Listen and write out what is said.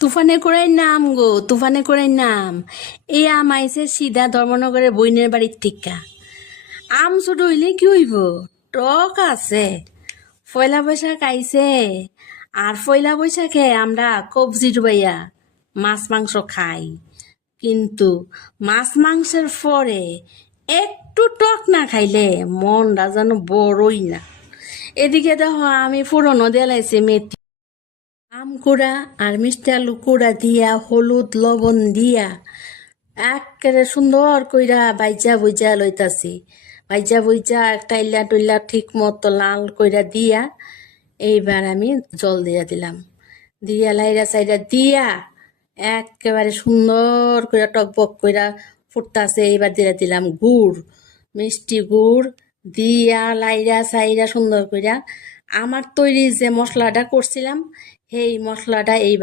তুফানে করাই নাম গো, তুফানে করাই নাম। এই আম আইছে সিধা ধর্মনগরের বইনের বাড়ির থেকে। আম ছোট হইলে কি হইব, টক আছে। পয়লা বৈশাখ আইছে, আর পয়লা বৈশাখে আমরা কবজি ডুবাইয়া মাছ মাংস খাই। কিন্তু মাছ মাংসের পরে একটু টক না খাইলে মনটা যেন বড়ই না। এদিকে দেখো আমি পুরনো দেলাইছে মেথি, আম কুড়া আর মিষ্টি আলু কুড়া দিয়া হলুদ লবণ দিয়া একেবারে সুন্দর কইরা বাইজা বুইজা লইতাছি। বাইজা বুইজা টাইলা টইলা ঠিক মতো লাল কইরা দিয়া এইবার আমি জল দিয়া দিলাম। দিয়া লাইরা চাইরা দিয়া একেবারে সুন্দর কইরা টকবক কইরা ফুটতাছে। এইবার দিয়া দিলাম গুড়, মিষ্টি গুড় দিয়া লাইরা চাইরা সুন্দর কইরা আমার তৈরি যে মশলাটা করছিলাম সেই মশলাটা এইবার